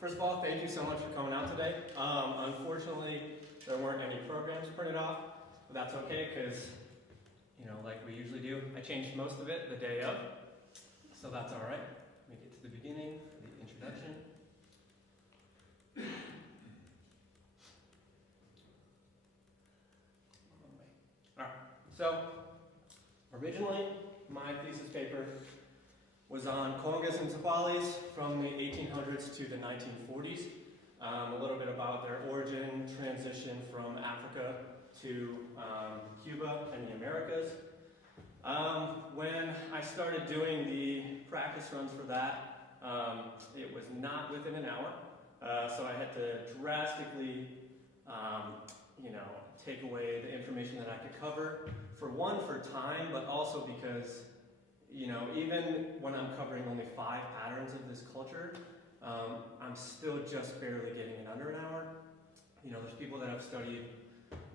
First of all, thank you so much for coming out today. Unfortunately, there weren't any programs printed off, but that's okay because, like we usually do, I changed most of it the day of, so that's all right. Let me get to the beginning, the introduction. All right, so originally, my thesis paper was on congas and timbales from the 1800s to the 1940s. A little bit about their origin, transition from Africa to Cuba and the Americas. When I started doing the practice runs for that, it was not within an hour, so I had to drastically, take away the information that I could cover. For one, for time, but also because even when I'm covering only 5 patterns of this culture, I'm still just barely getting it under an hour. There's people that have studied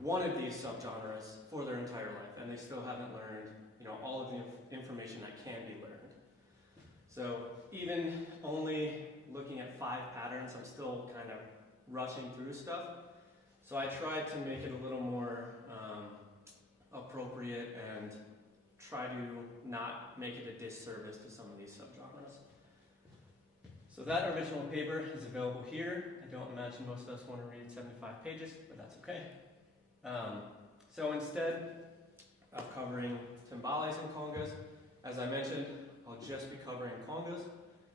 one of these subgenres for their entire life, and they still haven't learned, all of the information that can be learned. So even only looking at 5 patterns, I'm still kind of rushing through stuff. So I tried to make it a little more appropriate and try to not make it a disservice to some of these subgenres. So that original paper is available here. I don't imagine most of us want to read 75 pages, but that's okay. So instead of covering timbales and congas, as I mentioned, I'll just be covering congas.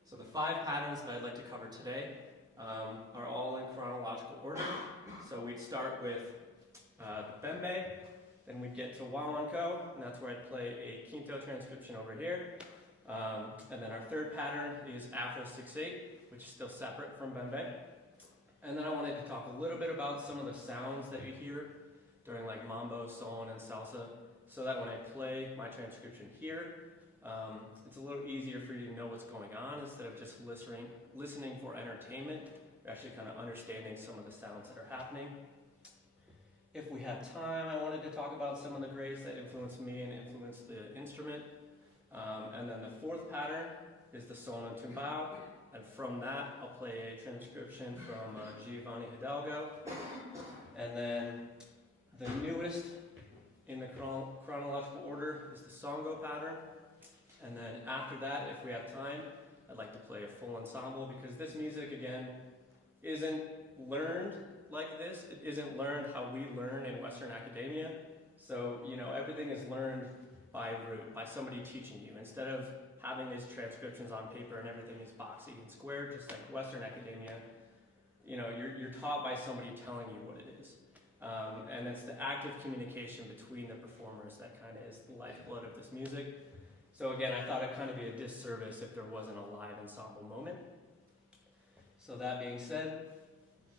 So the 5 patterns that I'd like to cover today are all in chronological order. So we'd start with the bembe, then we'd get to wawanko, and that's where I'd play a quinto transcription over here. And then our third pattern is Afro 6/8, which is still separate from bembe. And then I wanted to talk a little bit about some of the sounds that you hear during like mambo, son, and salsa, so that when I play my transcription here, it's a little easier for you to know what's going on instead of just listening for entertainment. You're actually kind of understanding some of the sounds that are happening. If we had time, I wanted to talk about some of the greats that influenced me and influenced the instrument. And then the 4th pattern is the son and timbal. And from that, I'll play a transcription from Giovanni Hidalgo. And then the newest in the chronological order is the songo pattern. And then after that, if we have time, I'd like to play a full ensemble because this music, again, isn't learned like this. It isn't learned how we learn in Western academia. So, everything is learned by rote, by somebody teaching you. Instead of having these transcriptions on paper and everything is boxy and square, just like Western academia, you're taught by somebody telling you what it is. And it's the active communication between the performers that kind of is the lifeblood of this music. So again, I thought it'd kind of be a disservice if there wasn't a live ensemble moment. So that being said,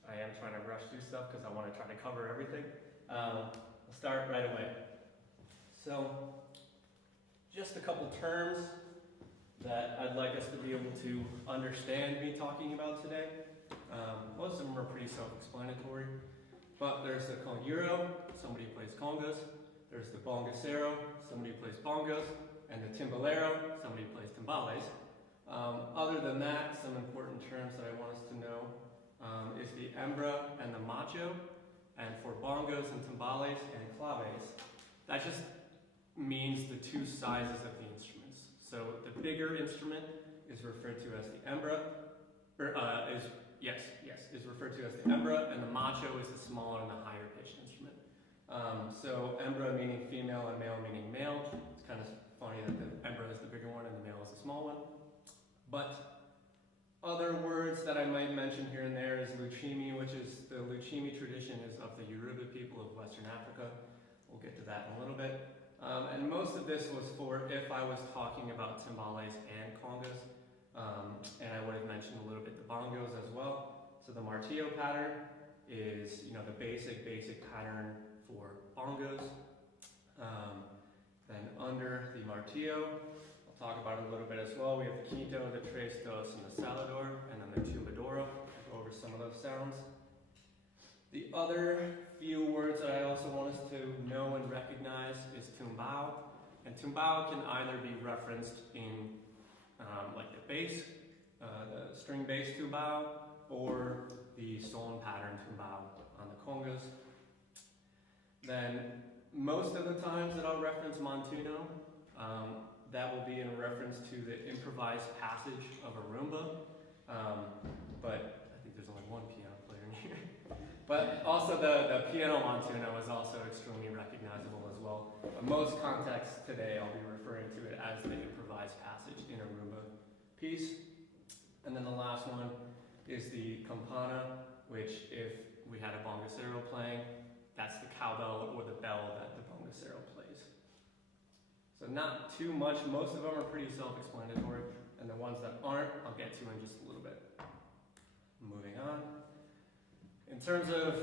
I am trying to rush through stuff because I want to try to cover everything. I'll start right away. So, just a couple terms that I'd like us to be able to understand me talking about today. Most of them are pretty self-explanatory, but there's the conjuro, somebody plays congas. There's the bongacero, somebody plays bongos, and the timbalero, somebody plays timbales. Other than that, some important terms that I want us to know is the hembra and the macho, and for bongos and timbales and claves, that just means the 2 sizes of the instruments. So the bigger instrument is referred to as the hembra, is referred to as the hembra, and the macho is the smaller and the higher pitched instrument. So hembra meaning female and male meaning male. It's kind of funny that the hembra is the bigger one and the male is the small one. But other words that I might mention here and there is lucimi, which is the lucimi tradition is of the Yoruba people of Western Africa. We'll get to that in a little bit. And most of this was for if I was talking about timbales and congas. And I would have mentioned a little bit the bongos as well. So the martillo pattern is, the basic pattern for bongos. Then under the martillo, I'll talk about it a little bit as well. We have the quinto, the tres dos, and the salador, and then the tubadoro. I'll go over some of those sounds. The other few words that I also want us to know and recognize is tumbao. And tumbao can either be referenced in like the bass, the string bass tumbao, or the song pattern tumbao on the congas. Then most of the times that I'll reference montuno, that will be in reference to the improvised passage of a rumba, but I think there's only one piano player in here. But also the piano montuno is also extremely recognizable as well. In most contexts today, I'll be referring to it as the improvised passage in a rumba piece. And then the last one is the campana, which if we had a bongocero playing, that's the cowbell or the bell that the bongocero plays. So not too much, most of them are pretty self-explanatory, and the ones that aren't, I'll get to in just a little bit. Moving on. In terms of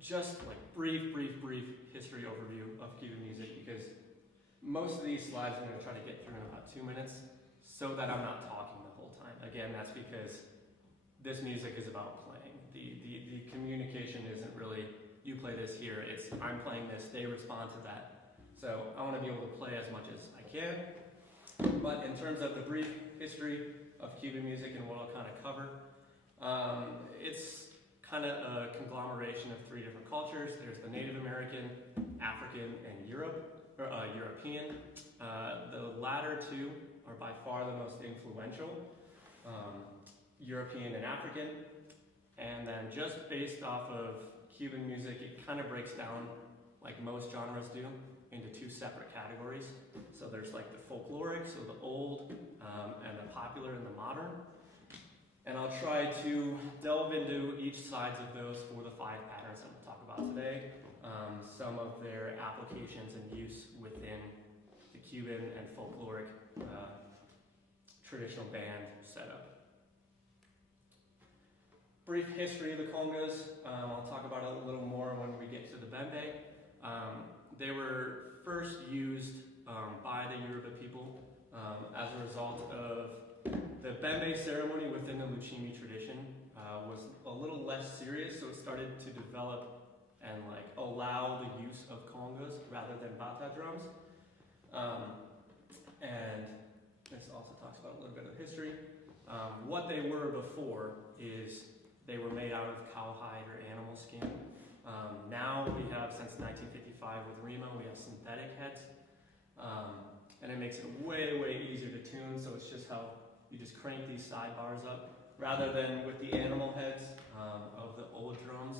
just like brief history overview of Cuban music, because most of these slides I'm going to try to get through in about 2 minutes so that I'm not talking the whole time. Again, that's because this music is about playing. The communication isn't really, you play this here, it's I'm playing this, they respond to that. So I want to be able to play as much as I can. But in terms of the brief history of Cuban music and what I'll kind of cover, it's kind of a conglomeration of 3 different cultures. There's the Native American, African, and European. The latter 2 are by far the most influential, European and African. And then just based off of Cuban music, it kind of breaks down, like most genres do, into 2 separate categories. So there's like the folkloric, so the old, and the popular and the modern. And I'll try to delve into each sides of those for the 5 patterns that we'll talk about today. Some of their applications and use within the Cuban and folkloric traditional band setup. Brief history of the congas. I'll talk about it a little more when we get to the bembe. They were first used by the Yoruba people as a result of the bembe ceremony within the Lucchini tradition was a little less serious, so it started to develop and like allow the use of congas rather than bata drums. And this also talks about a little bit of history. What they were before is they were made out of cowhide or animal skin. Now we have, since 1955 with Remo, we have synthetic heads. And it makes it way easier to tune, so it's just how you just crank these sidebars up. Rather than with the animal heads of the old drums,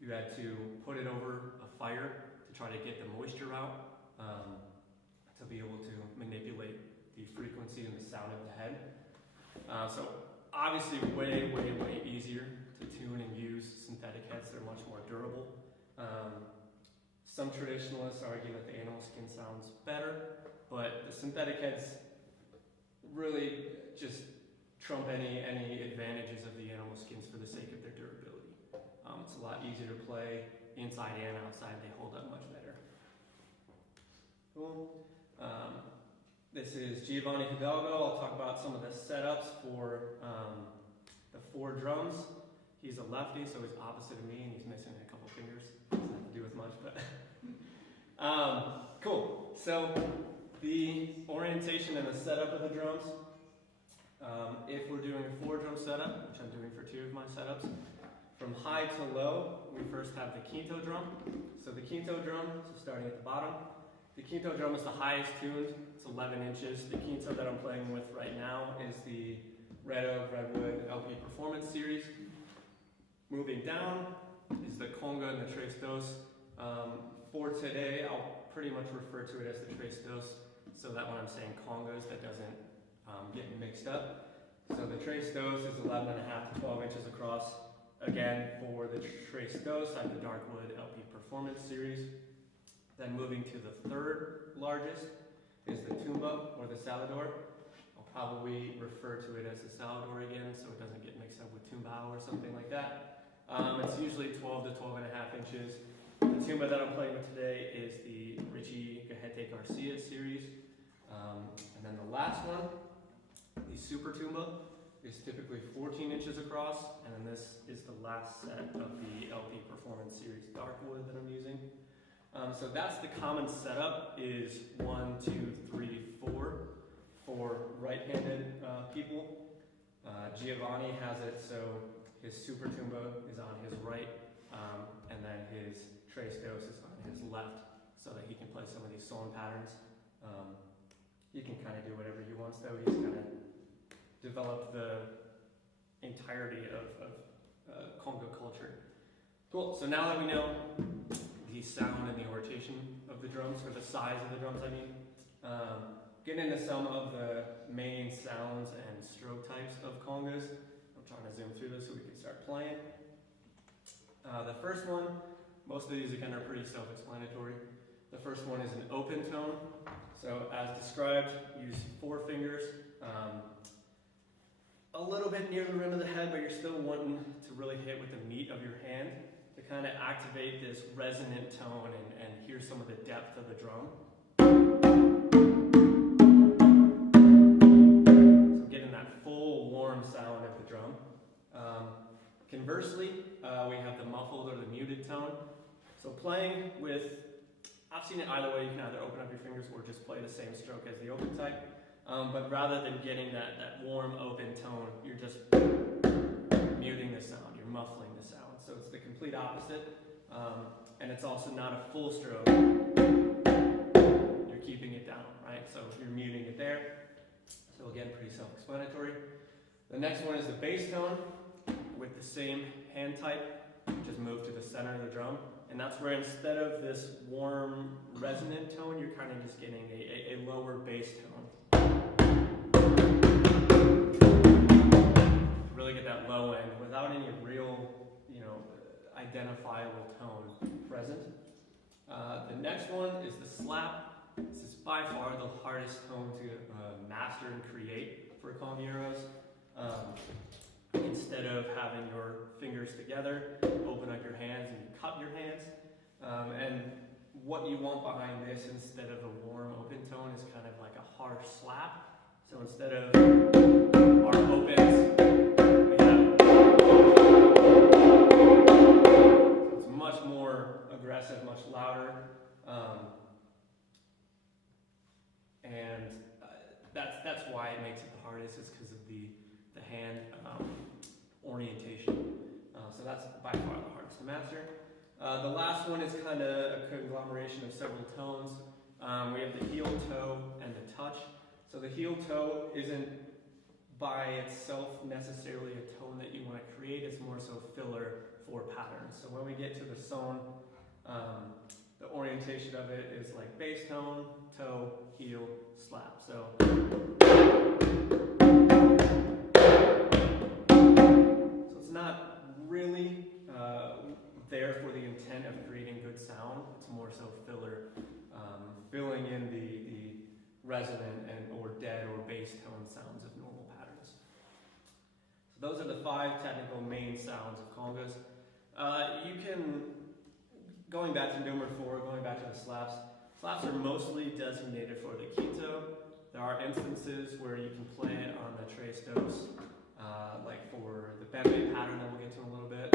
you had to put it over a fire to try to get the moisture out, to be able to manipulate the frequency and the sound of the head. So obviously way easier to tune and use synthetic heads. They're much more durable. Some traditionalists argue that the animal skin sounds better, but the synthetic heads really just trump any advantages of the animal skins for the sake of their durability. It's a lot easier to play inside and outside. They hold up much better. Cool. This is Giovanni Hidalgo. I'll talk about some of the setups for the 4 drums. He's a lefty, so he's opposite of me, and he's missing a couple fingers. Doesn't have to do with much, but cool. So the orientation and the setup of the drums. If we're doing a 4-drum setup, which I'm doing for 2 of my setups, from high to low, we first have the quinto drum. So the quinto drum, so starting at the bottom, the quinto drum is the highest tuned. It's 11 inches. The quinto that I'm playing with right now is the Red Oak Redwood LP Performance Series. Moving down is the conga and the tres dos. For today, I'll pretty much refer to it as the tres dos, so that when I'm saying congas, that doesn't get mixed up. So the tres dos is 11.5 to 12 inches across. Again, for the tres dos, I have the Darkwood LP Performance Series. Then moving to the 3rd largest is the tumba or the salador. I'll probably refer to it as the salador again, so it doesn't get mixed up with tumbao or something like that. It's usually 12 to 12.5 inches. The tuba that I'm playing with today is the Richie Gajete Garcia series. And then the last one, the super tuba, is typically 14 inches across, and then this is the last set of the LP Performance Series dark wood that I'm using. So that's the common setup, is 1, 2, 3, 4 for right-handed people. Giovanni has it so his super tumba is on his right, and then his tres dos is on his left, so that he can play some of these song patterns. He can kind of do whatever he wants though. He's kind of developed the entirety of conga culture. Cool, so now that we know the sound and the orientation of the drums, or the size of the drums I mean, get into some of the main sounds and stroke types of congas. I'm trying to zoom through this so we can start playing. The first one, most of these again are pretty self-explanatory. The first one is an open tone. So as described, use 4 fingers, a little bit near the rim of the head, but you're still wanting to really hit with the meat of your hand to kind of activate this resonant tone and hear some of the depth of the drum. So getting that full warm sound of the drum. Conversely, we have the muffled or the muted tone. So playing with, I've seen it either way. You can either open up your fingers or just play the same stroke as the open type. But rather than getting that warm open tone, you're just muting the sound, you're muffling the sound. So it's the complete opposite, and it's also not a full stroke. You're keeping it down, right? So you're muting it there. So again, pretty self-explanatory. The next one is the bass tone with the same hand type. Just move to the center of the drum. And that's where instead of this warm, resonant tone, you're kind of just getting a lower bass tone. Really get that low end without any real, identifiable tone present. The next one is the slap. This is by far the hardest tone to master and create for congueros. Instead of having your fingers together, open up your hands and you cup your hands. And what you want behind this, instead of a warm open tone, is kind of like a harsh slap. So instead of our opens, we have, so it's much more aggressive, much louder. That's why it makes it the hardest, is because of the hand orientation. So that's by far the hardest to master. The last one is kind of a conglomeration of several tones. We have the heel, toe, and the touch. So the heel toe isn't by itself necessarily a tone that you want to create, it's more so filler for patterns. So when we get to the sone, the orientation of it is like bass tone, toe, heel, slap. So it's not really there for the intent of creating good sound. It's more so filler, filling in the resonant or dead or bass tone sounds of normal patterns. So those are the 5 technical main sounds of congas. You can, going back to number 4, going back to the slaps, slaps are mostly designated for the quinto. There are instances where you can play it on the tres dos, like for the bembe pattern that we'll get to in a little bit.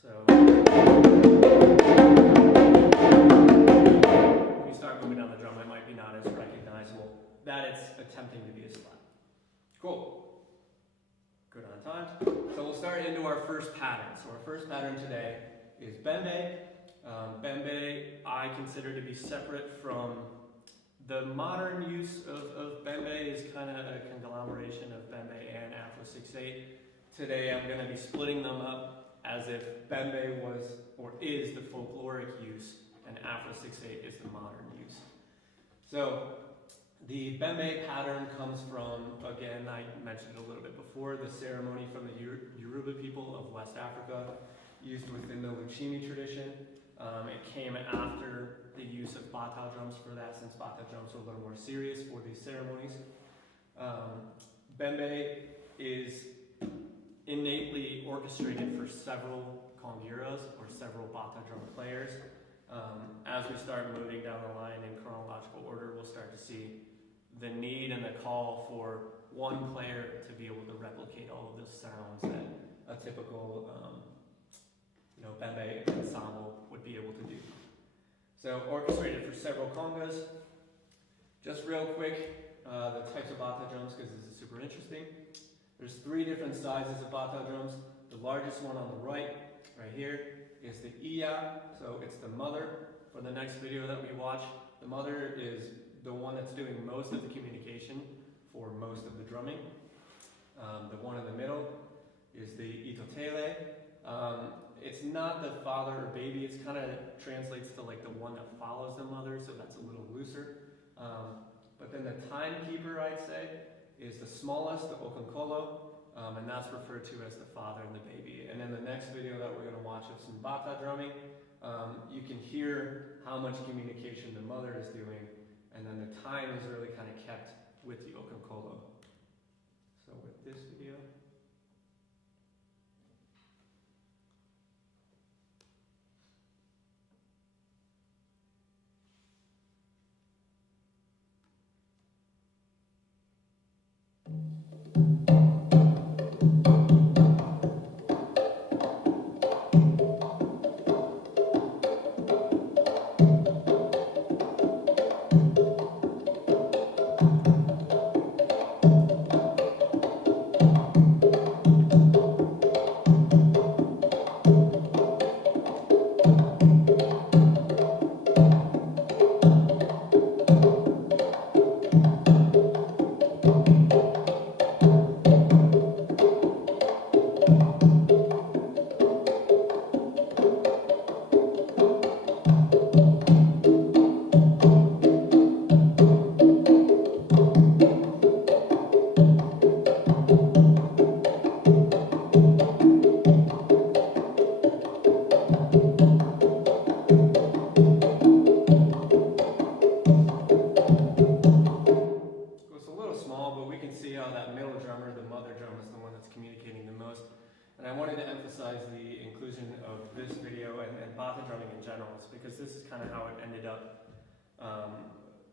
So when you start moving down the drum, it might be not as recognizable that it's attempting to be a slap. Cool. Good on time. So we'll start into our first pattern. So our first pattern today is bembe. Bembe I consider to be separate from the modern use of bembe, is kind of a conglomeration of bembe and Afro 6/8. Today I'm going to be splitting them up as if bembe was or is the folkloric use and Afro 6/8 is the modern use. So the bembe pattern comes from, again, I mentioned it a little bit before, the ceremony from the Yoruba people of West Africa, used within the Lucchini tradition. It came after the use of bata drums for that, since bata drums were a little more serious for these ceremonies. Bembe is innately orchestrated for several congueros or several bata drum players. As we start moving down the line in chronological order, we'll start to see the need and the call for one player to be able to replicate all of those sounds that a typical bembe ensemble would be able to do. So orchestrated for several congas. Just real quick, the types of bata drums, because this is super interesting. There's 3 different sizes of bata drums. The largest one on the right here, is the iya, so it's the mother. For the next video that we watch, the mother is the one that's doing most of the communication for most of the drumming. The one in the middle is the itotele. It's not the father or baby, it's kind of translates to like the one that follows the mother, so that's a little looser. But then the timekeeper, I'd say, is the smallest, the okonkolo, and that's referred to as the father and the baby. And in the next video that we're going to watch of some bata drumming, you can hear how much communication the mother is doing, and then the time is really kind of kept with the okonkolo. So with this video, the inclusion of this video and bata drumming in general, because this is kind of how it ended up.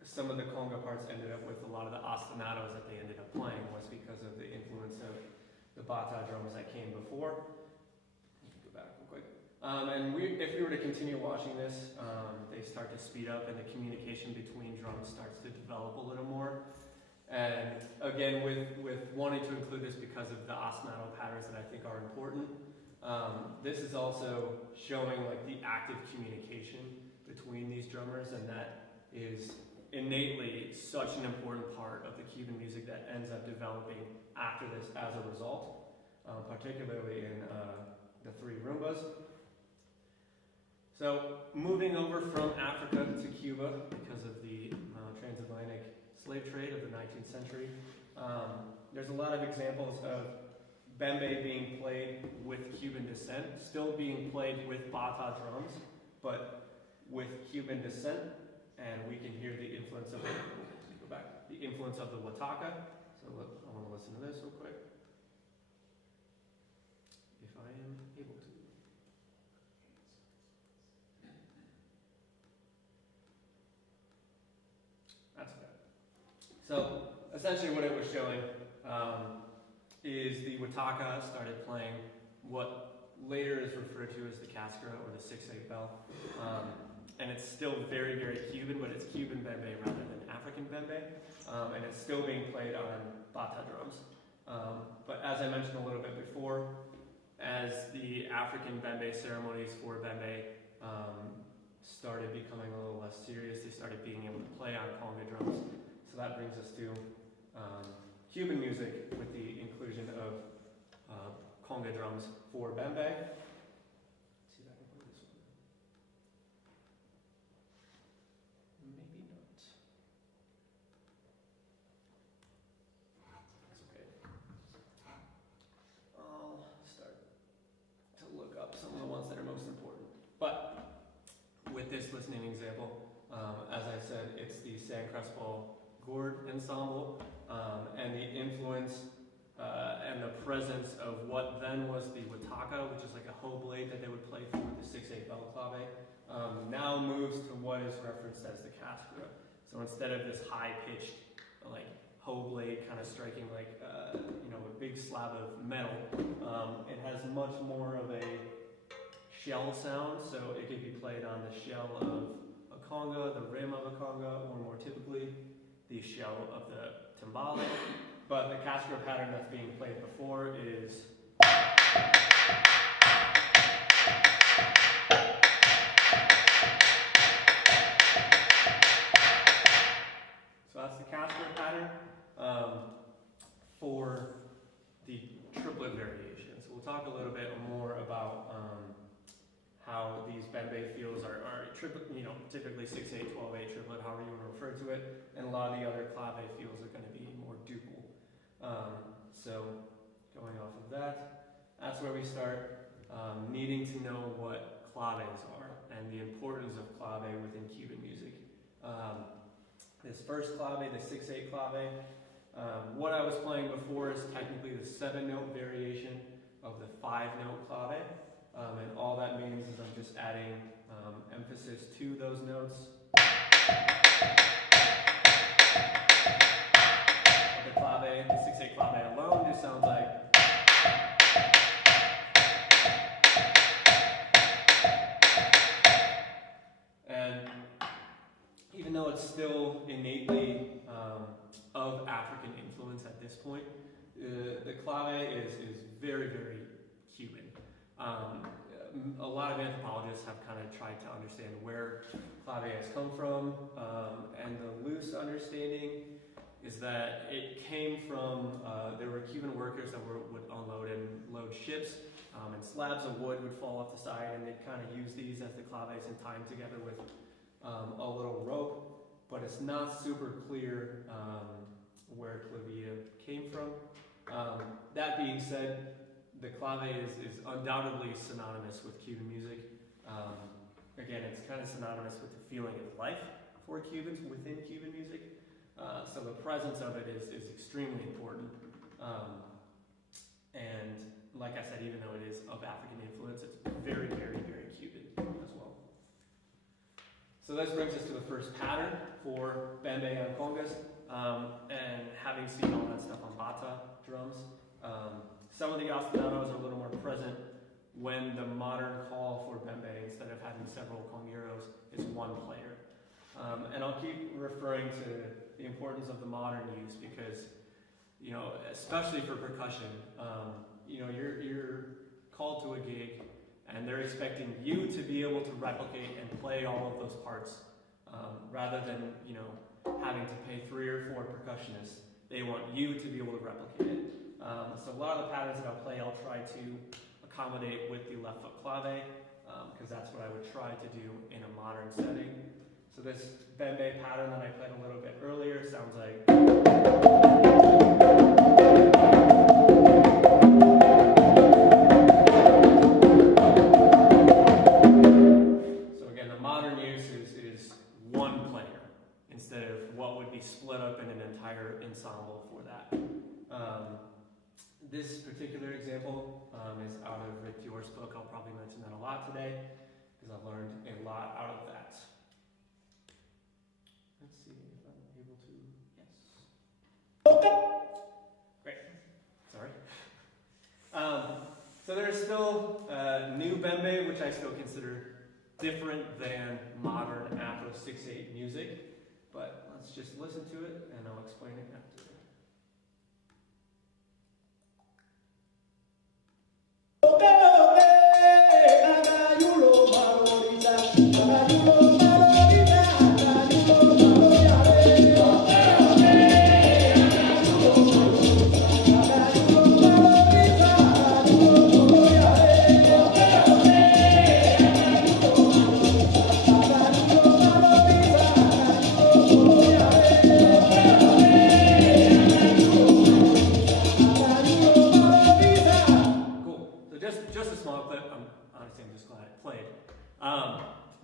Some of the conga parts ended up with a lot of the ostinatos that they ended up playing was because of the influence of the bata drums that came before. Go back real quick. And if we were to continue watching this, they start to speed up and the communication between drums starts to develop a little more. And again, with wanting to include this because of the ostinato patterns that I think are important, this is also showing like the active communication between these drummers, and that is innately such an important part of the Cuban music that ends up developing after this as a result, particularly in the 3 rumbas. So moving over from Africa to Cuba because of the transatlantic slave trade of the 19th century, there's a lot of examples of bembe being played with Cuban descent, still being played with bata drums, but with Cuban descent, and we can hear the influence of the influence of the wataka. So I want to listen to this real quick, if I am able to. That's okay. So essentially, what it was showing is the wataka started playing what later is referred to as the cascara or the 6/8 bell. And it's still very, very Cuban, but it's Cuban bembe rather than African bembe. And it's still being played on bata drums. But as I mentioned a little bit before, as the African bembe ceremonies for bembe started becoming a little less serious, they started being able to play on conga drums. So that brings us to Cuban music with the inclusion of conga drums for bembe. This listening example, as I said, it's the San Crespol gourd ensemble, and the influence and the presence of what then was the wataka, which is like a hoe blade that they would play through the 6/8 bell clave, now moves to what is referenced as the caskura. So instead of this high-pitched, like hoe blade kind of striking like a big slab of metal, it has much more of a shell sound. So it could be played on the shell of a conga, the rim of a conga, or more typically the shell of the timbale. But the caskura pattern that's being played before is so that's the caskura pattern for the triplet variation. So we'll talk a little bit more about how these bembe feels are triplet, typically 6/8, 12/8 triplet, however you want to refer to it, and a lot of the other clave feels are going to be more duple. So going off of that, that's where we start needing to know what claves are and the importance of clave within Cuban music. This first clave, the 6/8 clave, what I was playing before is technically the 7-note variation of the 5-note clave. And all that means is I'm just adding emphasis to those notes. The clave, the 6/8 clave alone just sounds like. And even though it's still innately of African influence at this point, the clave is very, very Cuban. A lot of anthropologists have kind of tried to understand where clave has come from, and the loose understanding is that it came from, there were Cuban workers that would unload and load ships, and slabs of wood would fall off the side, and they'd kind of use these as the claves and tie them together with a little rope, but it's not super clear where clavia came from. That being said, the clave is undoubtedly synonymous with Cuban music. Again, it's kind of synonymous with the feeling of life for Cubans within Cuban music. So the presence of it is extremely important. And like I said, even though it is of African influence, it's very, very, very Cuban as well. So this brings us to the first pattern for bembe and congas, and having seen all that stuff on bata drums. Some of the ostinatos are a little more present when the modern call for bembe, instead of having several congueros, is one player. And I'll keep referring to the importance of the modern use because, especially for percussion, you're called to a gig and they're expecting you to be able to replicate and play all of those parts rather than, having to pay 3 or 4 percussionists. They want you to be able to replicate it. So a lot of the patterns that I'll play, I'll try to accommodate with the left foot clave, because that's what I would try to do in a modern setting. So this bembe pattern that I played a little bit earlier sounds like. So again, the modern use is one player instead of what would be split up in an entire ensemble for that. This particular example is out of Rick Dior's book. I'll probably mention that a lot today because I've learned a lot out of that. Let's see if I'm able to. Yes. Great. Sorry. So there's still new bembe, which I still consider different than modern Afro 6/8 music. But let's just listen to it and I'll explain it after.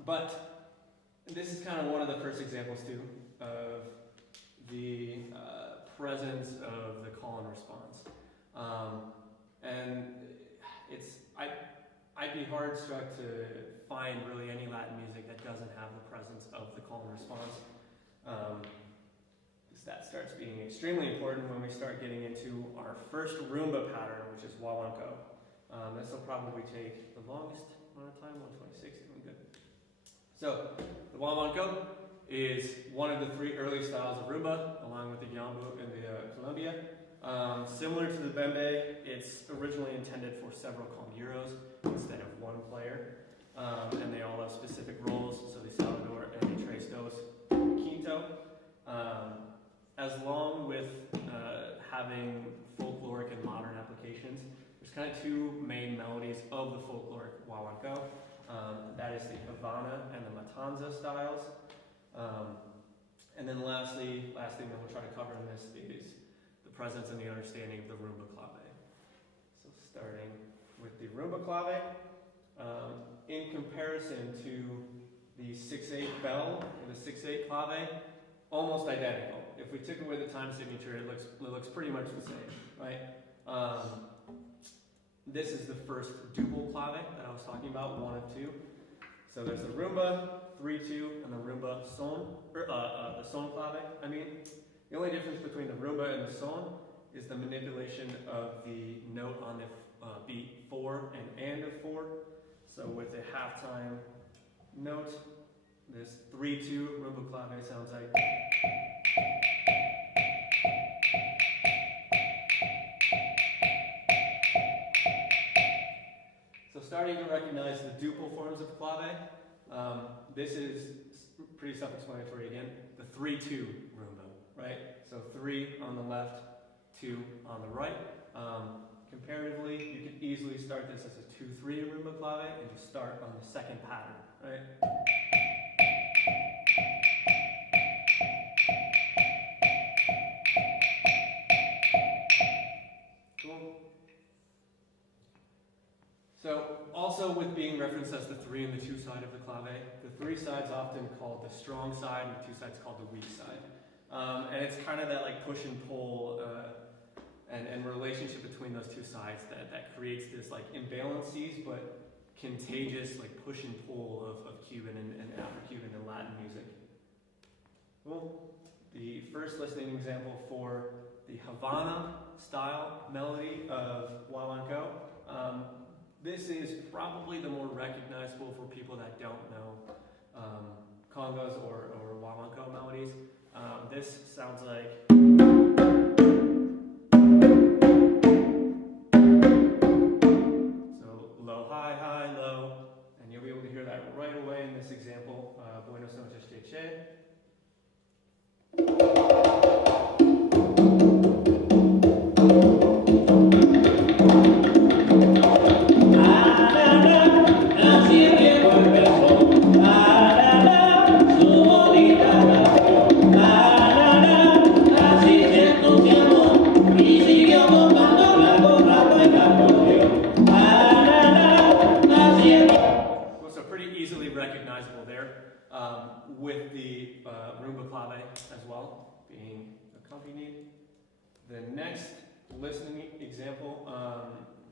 But this is kind of one of the first examples too of the presence of the call and response. And I'd be hard struck to find really any Latin music that doesn't have the presence of the call and response. Because that starts being extremely important when we start getting into our first rumba pattern, which is wawanko. This will probably take the longest amount of time, 126, doing good. So, the wawanko is one of the 3 early styles of rumba, along with the yambo and the Colombia. Similar to the bembe, it's originally intended for several congueros instead of one player, and they all have specific roles, so the Salvador and the Tres Dos Quinto. As long with having folkloric and modern applications, there's kind of 2 main melodies of the folkloric wawanko. That is the Havana and the Matanza styles. And then lastly, last thing that we'll try to cover in this is the presence and the understanding of the rumba clave. So starting with the rumba clave, in comparison to the 6/8 bell and the 6/8 clave, almost identical. If we took away the time signature, it looks pretty much the same, right? This is the first duple clave that I was talking about, 1 of 2. So there's the rumba 3/2 and the rumba son, the son clave. I mean, the only difference between the rumba and the son is the manipulation of the note on the beat 4 and of 4. So with a halftime note, this 3/2 rumba clave sounds like. So starting to recognize the duple forms of clave, this is pretty self-explanatory again, the 3/2 rumba, right? So 3 on the left, 2 on the right. Comparatively, you could easily start this as a 2/3 rumba clave and just start on the second pattern, right? Cool. So also with being referenced as the 3 and the 2 side of the clave, the 3 side's often called the strong side and the 2 side's called the weak side. And it's kind of that like push and pull and relationship between those 2 sides that creates this like imbalances but contagious like push and pull of Cuban and Afro-Cuban and Latin music. Cool. The first listening example for the Havana style melody of wawanko. This is probably the more recognizable for people that don't know congos or wawanko melodies. This sounds like. So low, high, high, low, and you'll be able to hear that right away in this example. Buenos noches, che, che. With the rumba clave as well being accompanied. The next listening example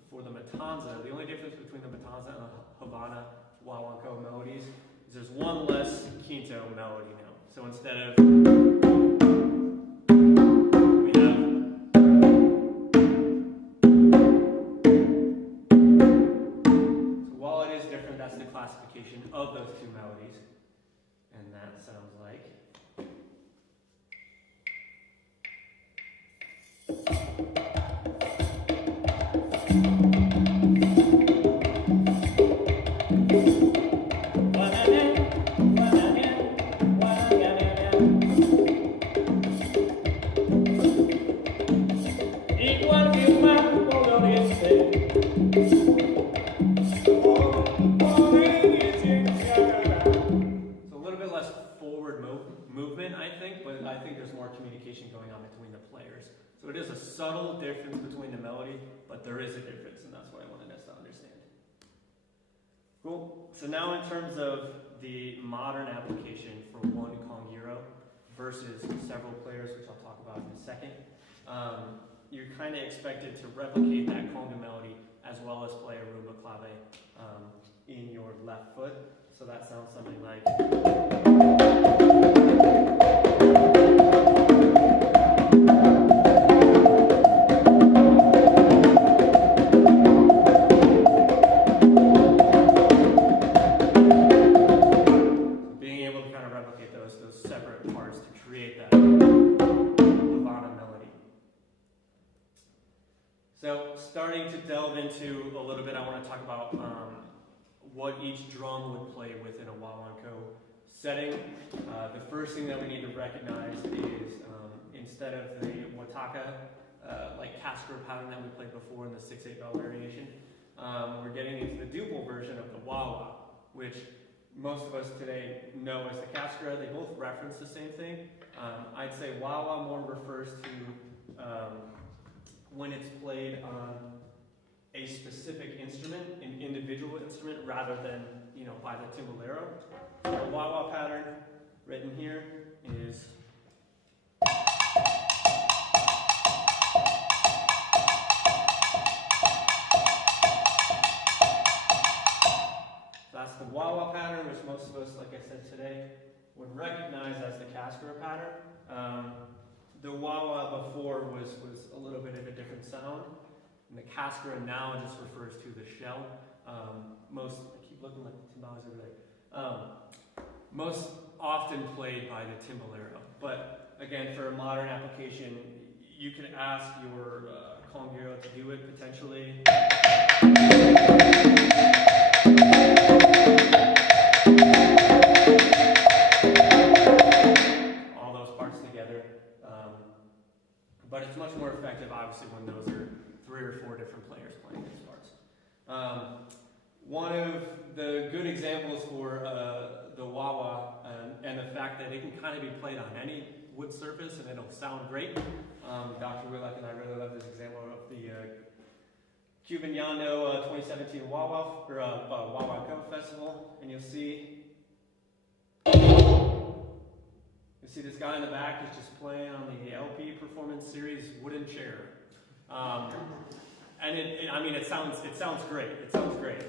for the Matanza, the only difference between the Matanza and the Havana wawanko melodies is there's one less quinto melody now. So instead of we have so while it is different, that's the classification of those 2 melodies. And that sounds like. Movement, I think, but I think there's more communication going on between the players. So it is a subtle difference between the melody, but there is a difference, and that's what I wanted us to understand. Cool. So now in terms of the modern application for one conguero versus several players, which I'll talk about in a second, you're kind of expected to replicate that conga melody as well as play a rumba clave in your left foot. So that sounds something like. Being able to kind of replicate those separate parts to create that Havana melody. So starting to delve into a little bit, I want to talk about what each drum would play within a wah-wah-co setting. The first thing that we need to recognize is instead of the wataka, like Castro pattern that we played before in the 6/8 bell variation, we're getting into the duple version of the wah-wah, which most of us today know as the Castro. They both reference the same thing. I'd say wah-wah more refers to when it's played on a specific instrument, an individual instrument, rather than, you know, by the timbalero. So the wah-wah pattern written here is that's the wah-wah pattern, which most of us, like I said today, would recognize as the Castro pattern. The wah-wah before was a little bit of a different sound. And the Castro now just refers to the shell. I keep looking like the timbales over there. Most often played by the timbalero. But again, for a modern application, you can ask your conguero to do it potentially. All those parts together. But it's much more effective, obviously, when those are 3 or 4 different players playing these parts. One of the good examples for the wah-wah and the fact that it can kind of be played on any wood surface and it'll sound great. Dr. Willock and I really love this example of the Cuban Yando 2017 wah-wah-co festival, and you'll see this guy in the back is just playing on the LP Performance Series wooden chair. And it sounds great. It sounds great.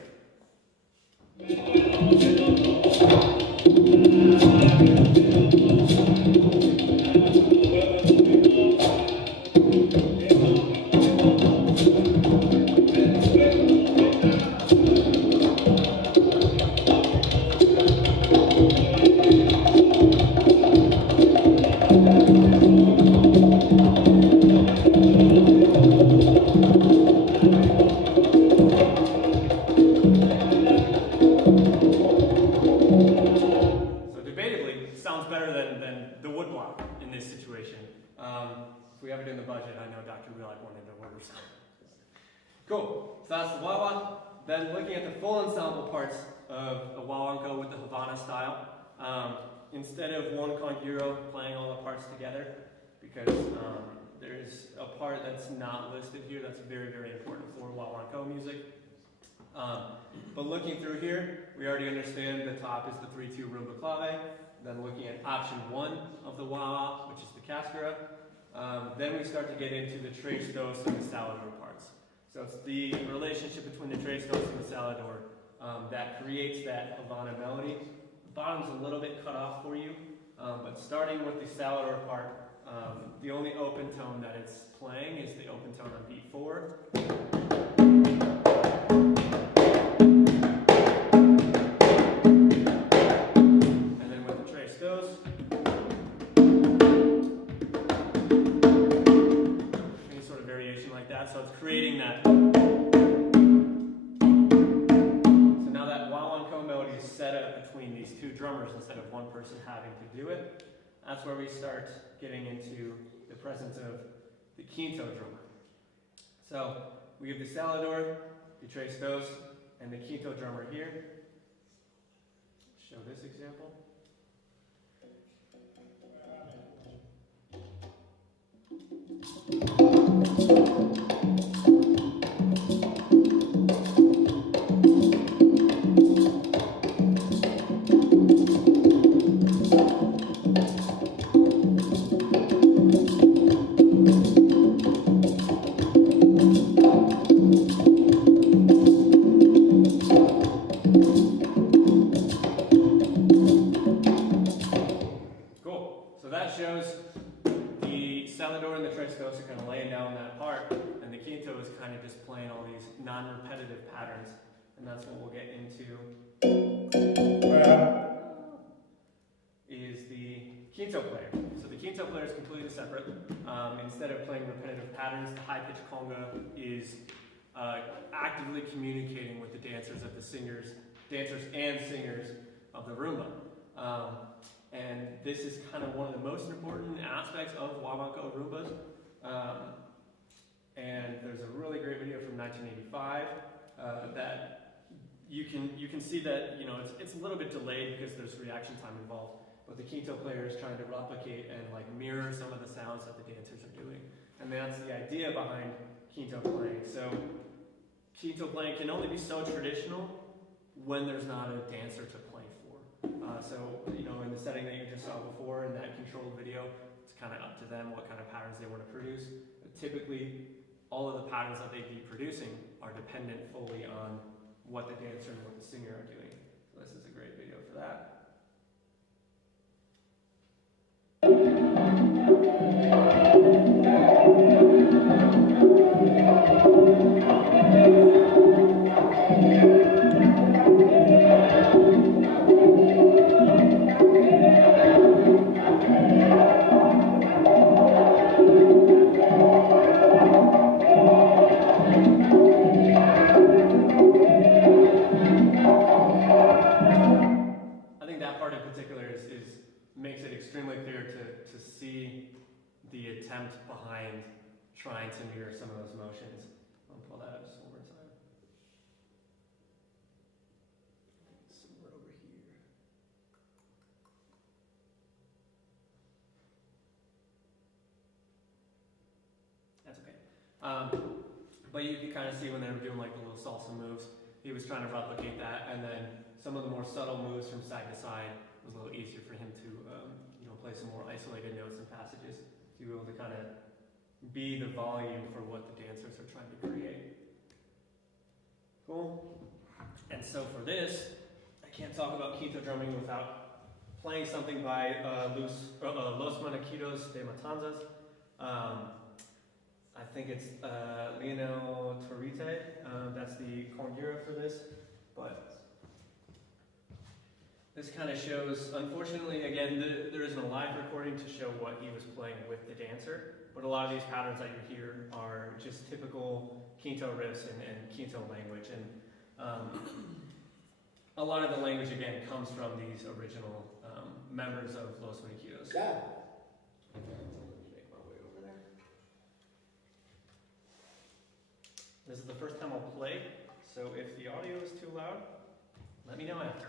Cool. So that's the wah-wah. Then looking at the full ensemble parts of a wah-wah-co with the Havana style, instead of one conguero playing all the parts together, because there's a part that's not listed here that's very, very important for wah-wah-co music. But looking through here, we already understand the top is the 3/2 rumba clave. Then looking at option 1 of the wah-wah, which is the Castro. Then we start to get into the tres dos and the salador parts. So it's the relationship between the tres dos and the salador that creates that Havana melody. The bottom's a little bit cut off for you, but starting with the salador part, the only open tone that it's playing is the open tone on beat 4. And then with the tres dos, any sort of variation like that. So it's creating that. So now that wah-wah-co melody is set up between these two drummers instead of one person having to do it. That's where we start getting into the presence of the quinto drummer. So we have the salador, the tres dos, and the quinto drummer here. Show this example. of laying down that part, and the quinto is kind of just playing all these non-repetitive patterns, and that's what we'll get into. Is the quinto player. So the quinto player is completely separate. Instead of playing repetitive patterns, the high-pitched conga is actively communicating with the dancers and singers of the rumba. And this is kind of one of the most important aspects of Wabanco rumbas. And there's a really great video from 1985 that you can see that it's a little bit delayed because there's reaction time involved. But the quinto player is trying to replicate and mirror some of the sounds that the dancers are doing. And that's the idea behind quinto playing. So quinto playing can only be so traditional when there's not a dancer to play for. So in the setting that you just saw before in that controlled video, it's kind of up to them what kind of patterns they want to produce. But typically, all of the patterns that they'd be producing are dependent fully on what the dancer and what the singer are doing. So this is a great video for that. Makes it extremely clear to see the attempt behind trying to mirror some of those motions. I'll pull that up just one more time. Somewhere over here. That's okay. But you can kind of see when they were doing like the little salsa moves, he was trying to replicate that, and then some of the more subtle moves from side to side was a little easier for him to play some more isolated notes and passages to be able to kind of be the volume for what the dancers are trying to create. Cool. And so for this, I can't talk about quinto drumming without playing something by Los Monaquitos de Matanzas. I think it's Lionel Torrite. That's the conguera for this, but this kind of shows, unfortunately, again, there isn't a live recording to show what he was playing with the dancer, but a lot of these patterns that you hear are just typical quinto riffs and quinto language, and a lot of the language, again, comes from these original members of Los Monaquitos. Yeah. Let me make my way over there. This is the first time I'll play, so if the audio is too loud, let me know after.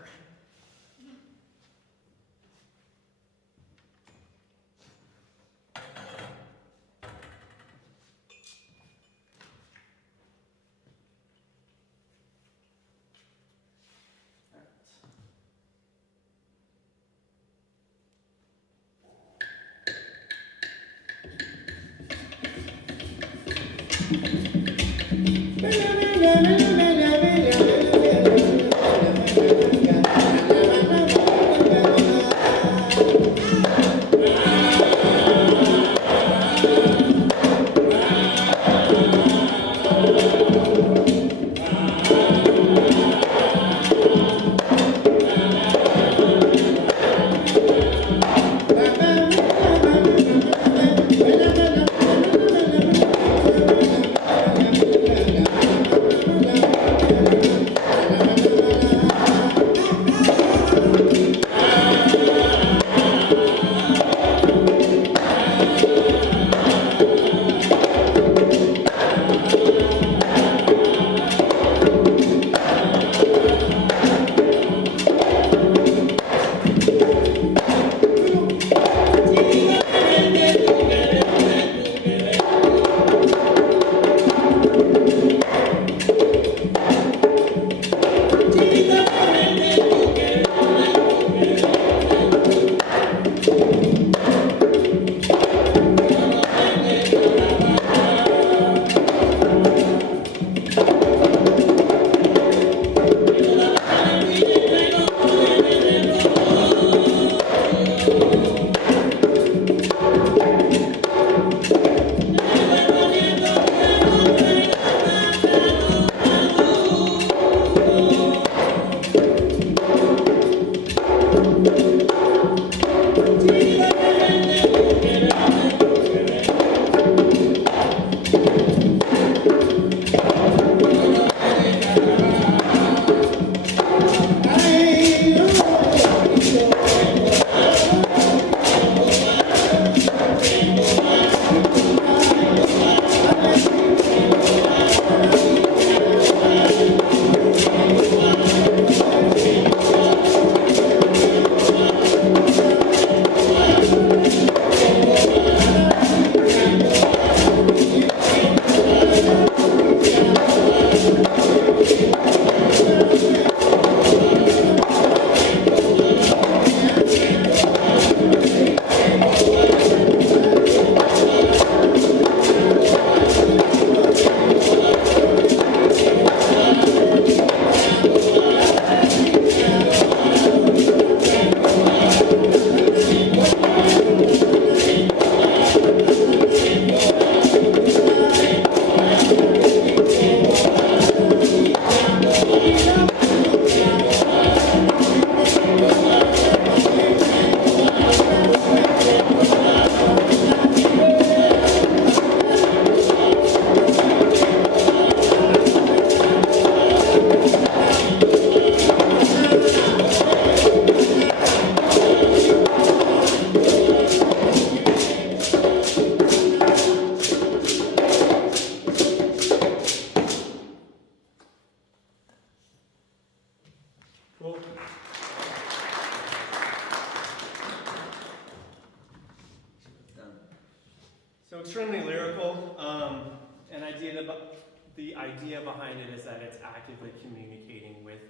the idea behind it is that it's actively communicating with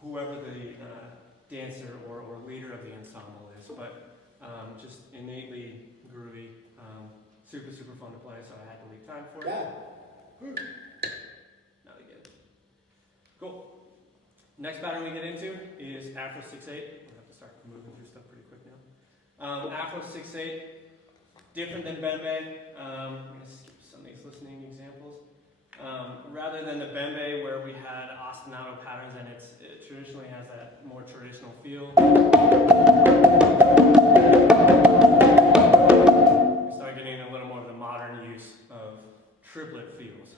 whoever the dancer or leader of the ensemble is, but just innately groovy, super fun to play, so I had to leave time for it. Not again. Cool. Next pattern we get into is Afro 6/8. We'll have to start moving through stuff pretty quick now. Afro 6/8, different than bembe. I'm going to skip some of these listening examples. Rather than the bembe where we had ostinato patterns and it traditionally has that more traditional feel, we start getting a little more of the modern use of triplet feels.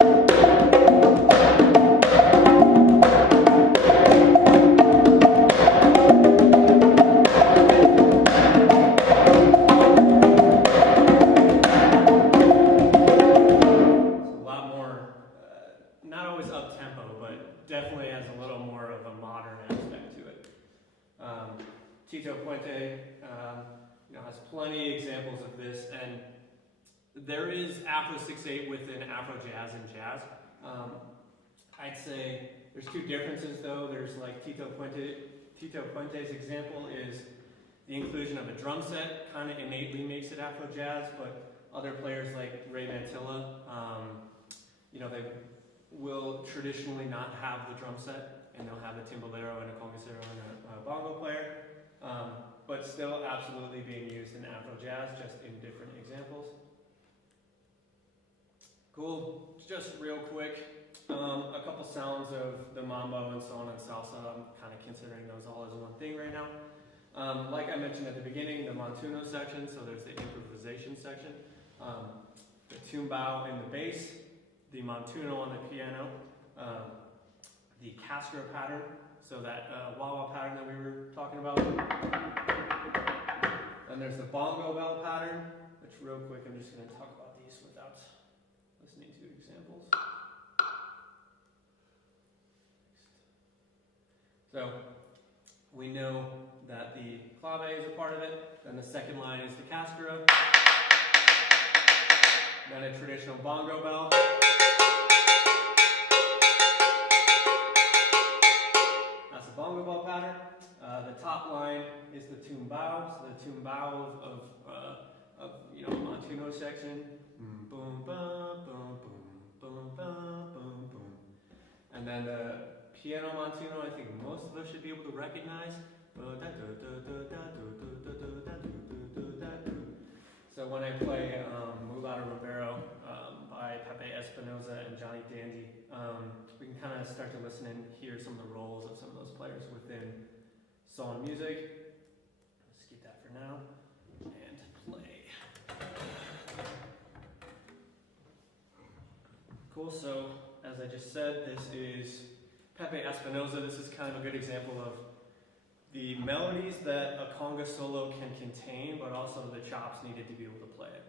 Definitely has a little more of a modern aspect to it. Tito Puente has plenty of examples of this, and there is Afro 6/8 within Afro jazz and jazz. I'd say there's two differences though. There's like Tito Puente's example is the inclusion of a drum set kind of innately makes it Afro jazz, but other players like Ray Mantilla, they will traditionally not have the drum set, and they'll have a timbalero and a congacero and a bongo player, but still absolutely being used in Afro jazz, just in different examples. Cool. Just real quick, a couple sounds of the mambo and so on and salsa. I'm kind of considering those all as one thing right now. Like I mentioned at the beginning, the montuno section, so there's the improvisation section, the tumbao in the bass, the montuno on the piano, the Castro pattern, so that wah-wah pattern that we were talking about. Then there's the bongo bell pattern, which real quick, I'm just going to talk about these without listening to examples. So we know that the clave is a part of it, then the second line is the Castro, then a traditional bongo bell. Bongo bell pattern. The top line is the tumbao, so the tumbao of montuno section. Boom, boom, boom, boom, boom, boom, boom. And then the piano montuno, I think most of us should be able to recognize. So when I play Mulata Rivero by Pepe Espinosa and Johnny Dandy, we can kind of start to listen and hear some of the roles of some of those players within song music. Let's keep that for now and play. Cool, so as I just said, this is Pepe Espinosa. This is kind of a good example of the melodies that a conga solo can contain, but also the chops needed to be able to play it.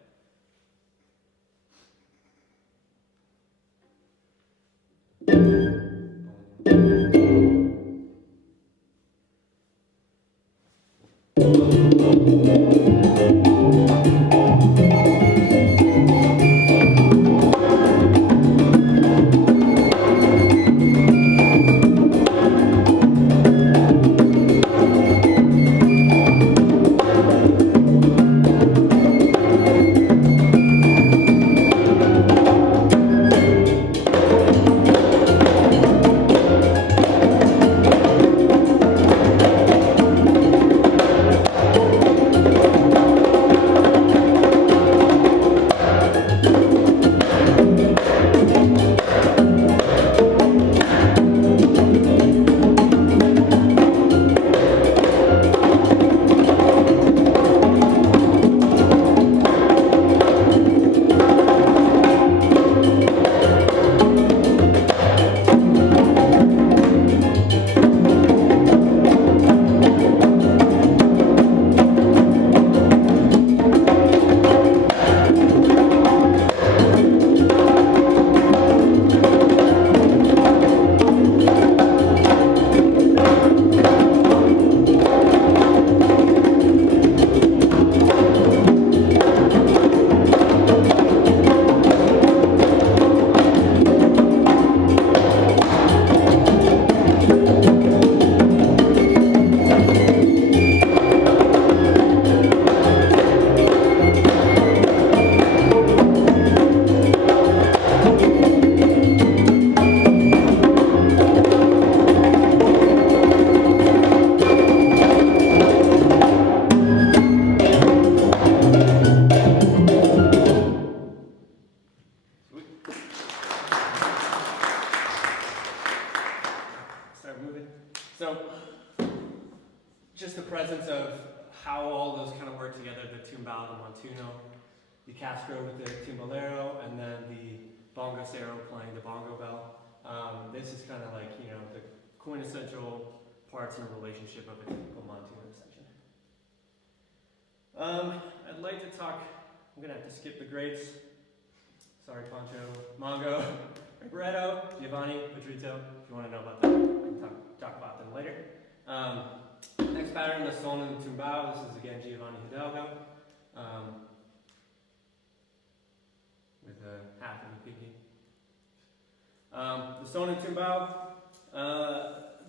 So, just the presence of how all those kind of work together, the tumbao, the montuno, the castro with the timbalero, and then the bongocero playing the bongo bell. This is kind of like, the quintessential parts and relationship of a typical montuno section. I'd like to talk, I'm going to have to skip the greats. Sorry, Pancho. Mongo, Rigoletto, Giovanni, Pedrito. If you want to know about them, we can talk about them later. Next pattern, the son and the tumbao. This is again Giovanni Hidalgo. With a half and a pinky. The son and tumbao.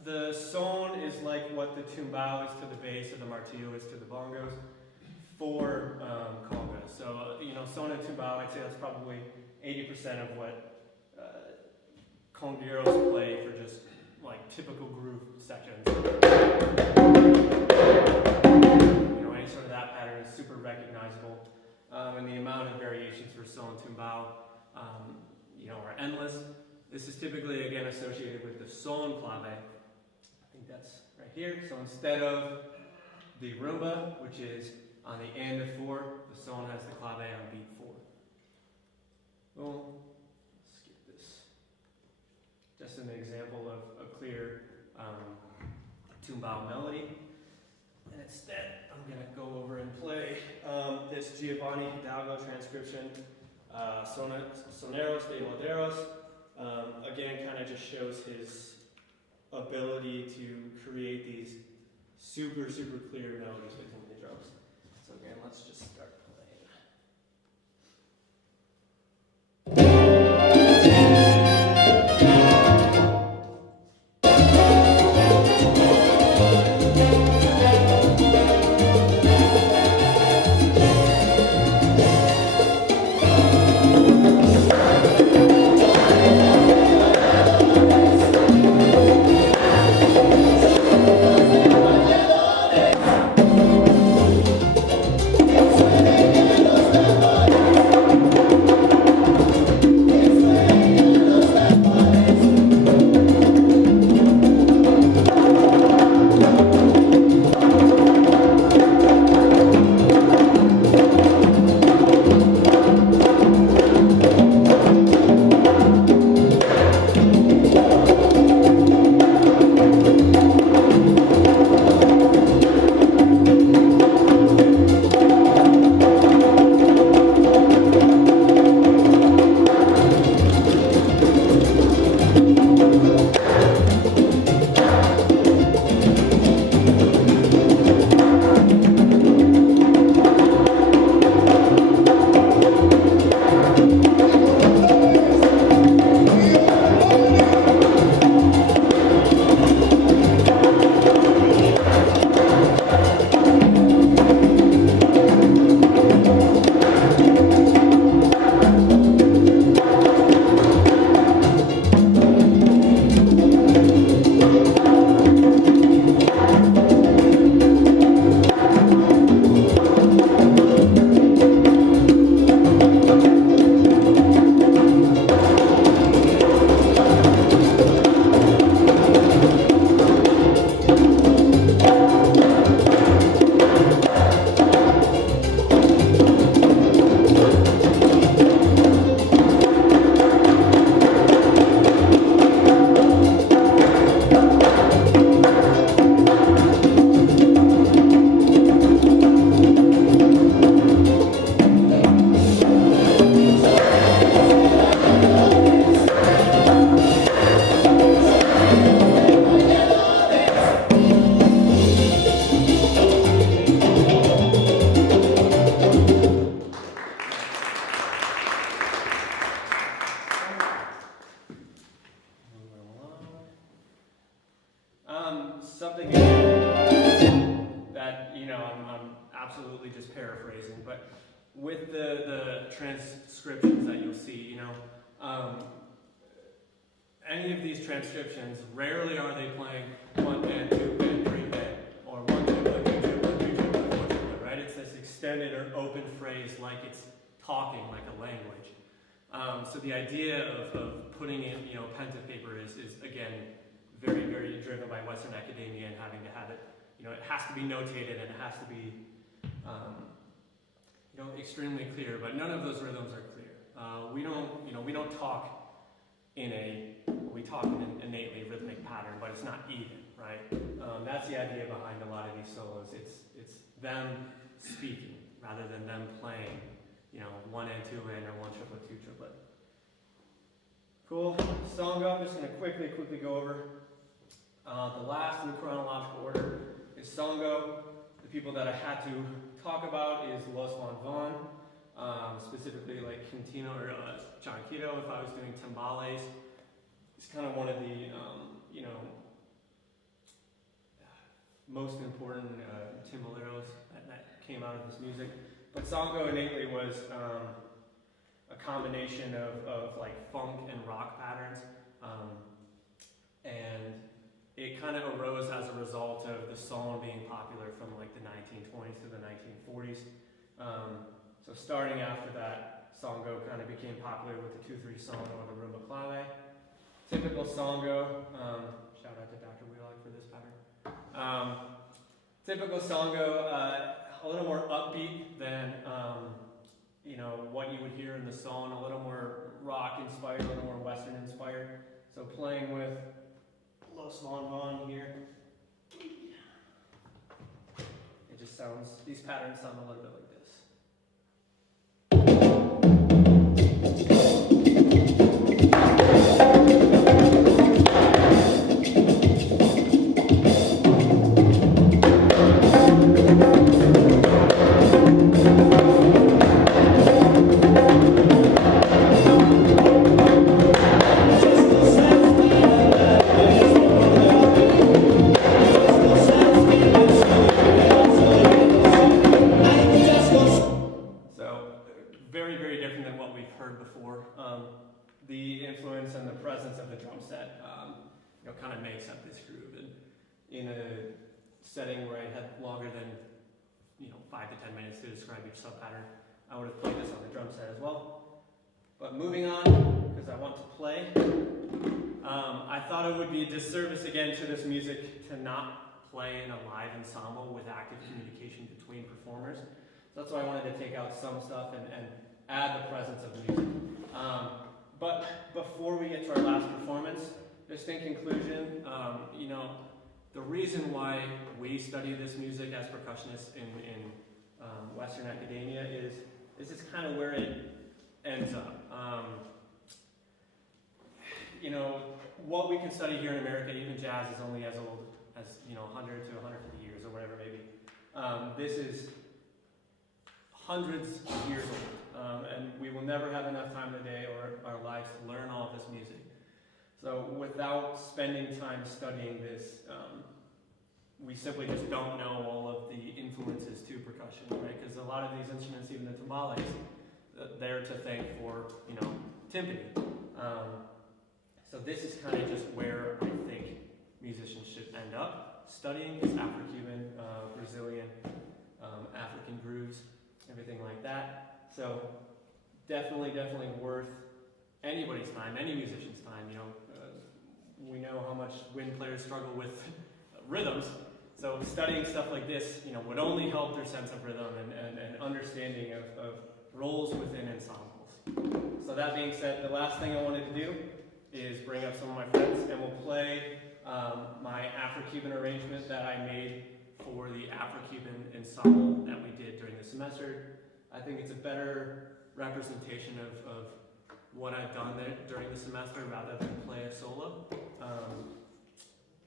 The son is like what the tumbao is to the bass, or the martillo is to the bongos for congas. So, son and tumbao, I'd say that's probably 80% of what congueros play for just like typical groove sections. Any sort of that pattern is super recognizable. And the amount of variations for son and tumbao, are endless. This is typically, again, associated with the son clave. I think that's right here. So instead of the rumba, which is on the end of 4, the son has the clave on beat 4. Well, skip this. Just an example of a clear tumbao melody. And instead, I'm going to go over and play this Giovanni Hidalgo transcription, Soneros de Maderos. Again, kind of just shows his ability to create these super, super clear melodies within the drums. So again, let's just start playing. Something that, I'm absolutely just paraphrasing, but with the transcriptions that you'll see, any of these transcriptions, rarely are they playing 1 band, 2 band, 3 band, or 1 2 1 2 2 1 2 2 1 4 2, right? It's this extended or open phrase, like it's talking, like a language. So the idea of putting in, pen to paper is again very, very driven by Western academia and having to have it, it has to be notated and it has to be, extremely clear, but none of those rhythms are clear. We don't talk we talk in an innately rhythmic pattern, but it's not even, right? That's the idea behind a lot of these solos. It's them speaking rather than them playing, one and two in or one triplet, two triplet. Cool. Song I'm just going to quickly go over. The last in the chronological order is Songo. The people that I had to talk about is Los Von Von, specifically like Quintino or Chanquito if I was doing timbales. It's kind of one of the, most important timbaleros that came out of this music. But Songo innately was a combination of like funk and rock patterns, and it kind of arose as a result of the song being popular from like the 1920s to the 1940s. So starting after that, Songo kind of became popular with the 2/3 song or the rumba clave. Typical Songo, shout out to Dr. Wheelock for this pattern. Typical Songo, a little more upbeat than what you would hear in the song, a little more rock inspired, a little more Western inspired. So playing with Los Von Von here, it just sounds, these patterns sound a little bit like this. The influence and the presence of the drum set, kind of makes up this groove. And in a setting where I had longer than, 5 to 10 minutes to describe each sub pattern, I would have played this on the drum set as well. But moving on, because I want to play, I thought it would be a disservice again to this music to not play in a live ensemble with active communication between performers. So that's why I wanted to take out some stuff and add the presence of music. But before we get to our last performance, just in conclusion, the reason why we study this music as percussionists in Western academia is this is kind of where it ends up. What we can study here in America, even jazz is only as old as 100 to 150 years or whatever it may be. This is hundreds of years old, and we will never have enough time in the day or our lives to learn all of this music. So without spending time studying this, we simply just don't know all of the influences to percussion, right? Because a lot of these instruments, even the timbales, they're to thank for, timpani. So this is kind of just where I think musicians should end up studying is Afro-Cuban, Brazilian, African grooves, everything like that. So definitely worth anybody's time, any musician's time. We know how much wind players struggle with rhythms. So studying stuff like this, would only help their sense of rhythm and understanding of roles within ensembles. So that being said, the last thing I wanted to do is bring up some of my friends, and we'll play my Afro-Cuban arrangement that I made for the Afro-Cuban ensemble that we did during the semester. I think it's a better representation of what I've done there during the semester rather than play a solo.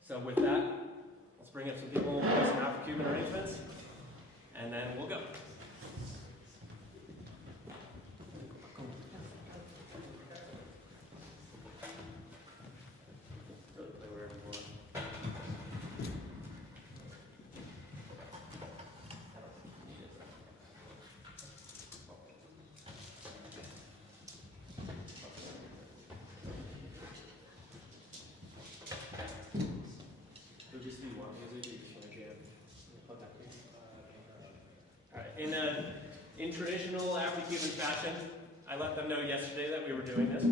So with that, let's bring up some people and play some Afro-Cuban arrangements, and then we'll go. In traditional Afro-Cuban fashion, I let them know yesterday that we were doing this.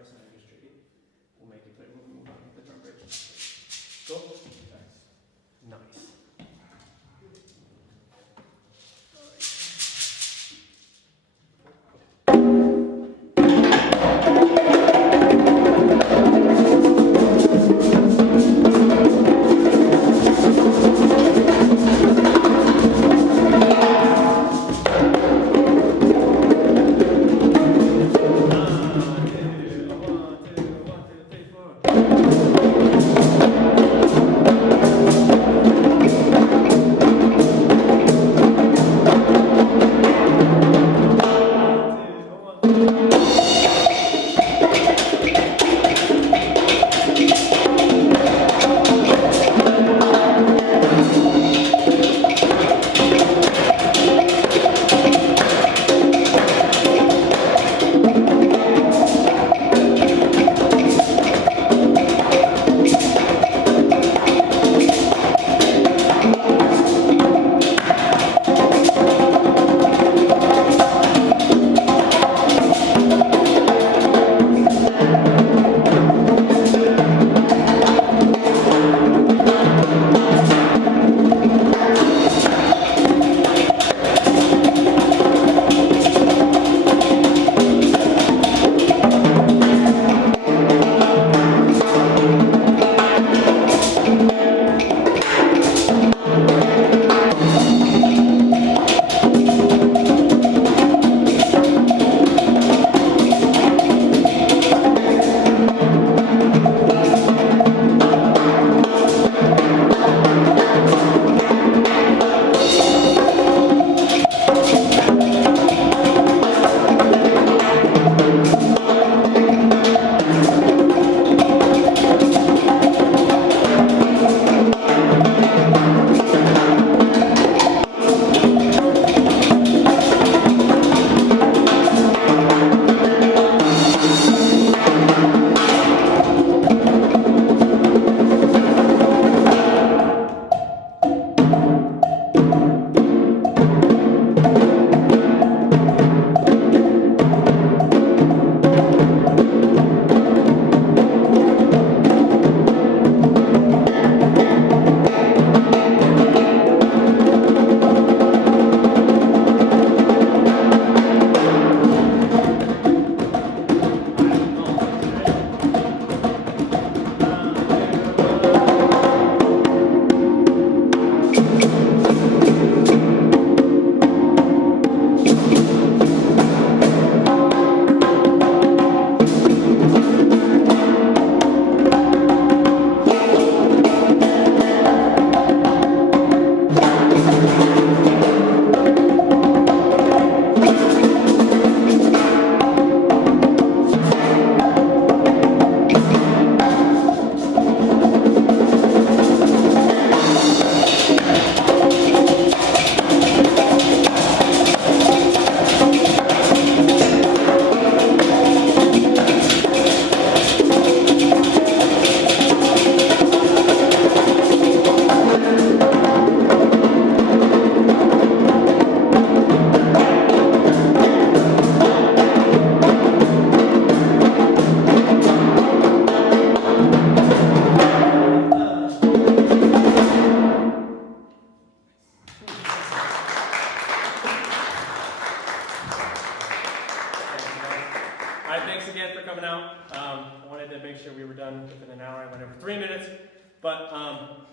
price on industry. We'll make it, but we'll move on to the drum bridge. Cool? Nice.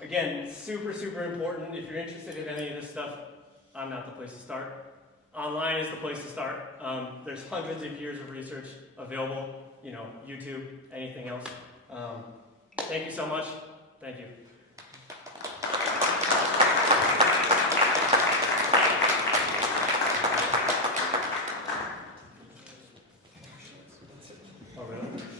Again, super important. If you're interested in any of this stuff, I'm not the place to start. Online is the place to start. There's hundreds of years of research available, YouTube, anything else. Thank you so much. Thank you. Oh, really?